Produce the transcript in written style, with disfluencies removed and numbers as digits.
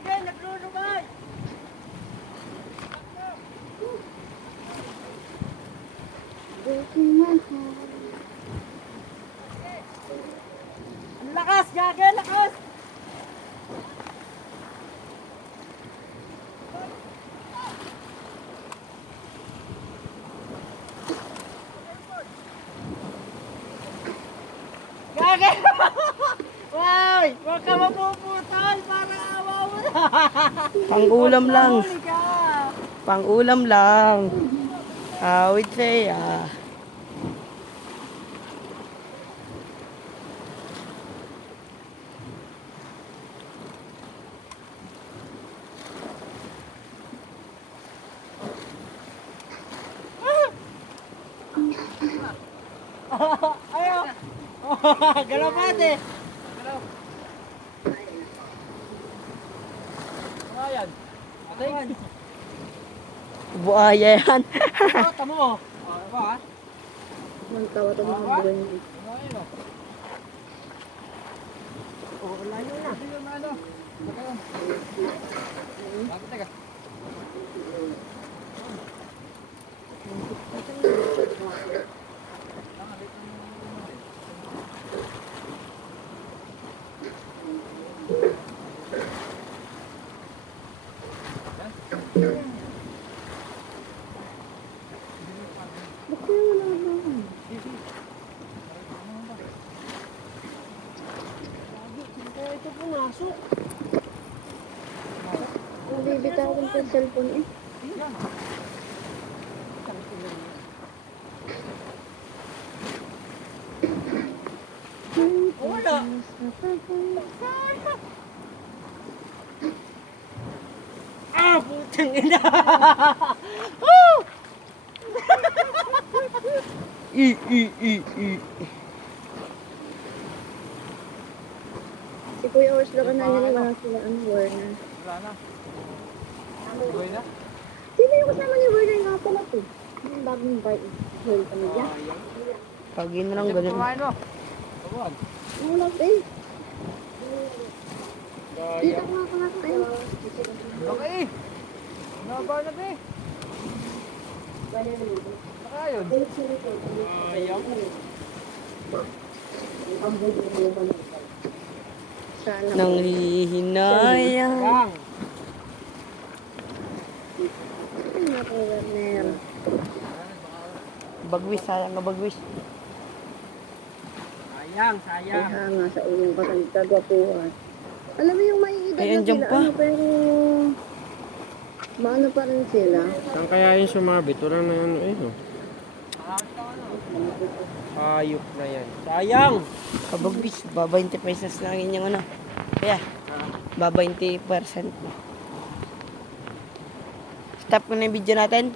Gagi, naglulubay! Ang lakas, Gagi, lakas! Gagi! Wow! Huwag ka mapuputol para awa mo na! Pang-ulam lang. Huli ka! Pang-ulam lang. Awit siya. Ayaw! Galapate! Ayan. Ayan. Buaya yan. Tamo mo. Ba? Magtawa ito mga buwan. Oh, layo na. Ano? Teka. Ito pumasok. Nabibitawan ko yung cellphone eh. Wala. Ah, putang ina. Si Kuya Ors na kanina wala sila Werner. Wala na. Buhay na? Sino yung kasama ni Werner nga pala to? Yung bagong bike. Whole pamilya. Pag yun lang ganun. Kumain mo. Kabuhan. Wala eh. Dito nga pala tayo. Okay. Naba na ba eh. Saka yun. Ayaw. Nang hihinayang. Yang. Ay, naku, Werner. Bagwis, sayang ka bagwis. Sayang, sayang. Kaya nga sa iyong kagwapuhan. Alam mo yung may edad Ay, na andyan sila, pa. pero maano pa rin sila. Saan kaya yung sumabit? Walang na ano eh. No? Ayok na yan. Sayang. Kabagwis, ba 20 pesos lang inyong ano. Kaya, ba 20%. Stop ko na yung video natin.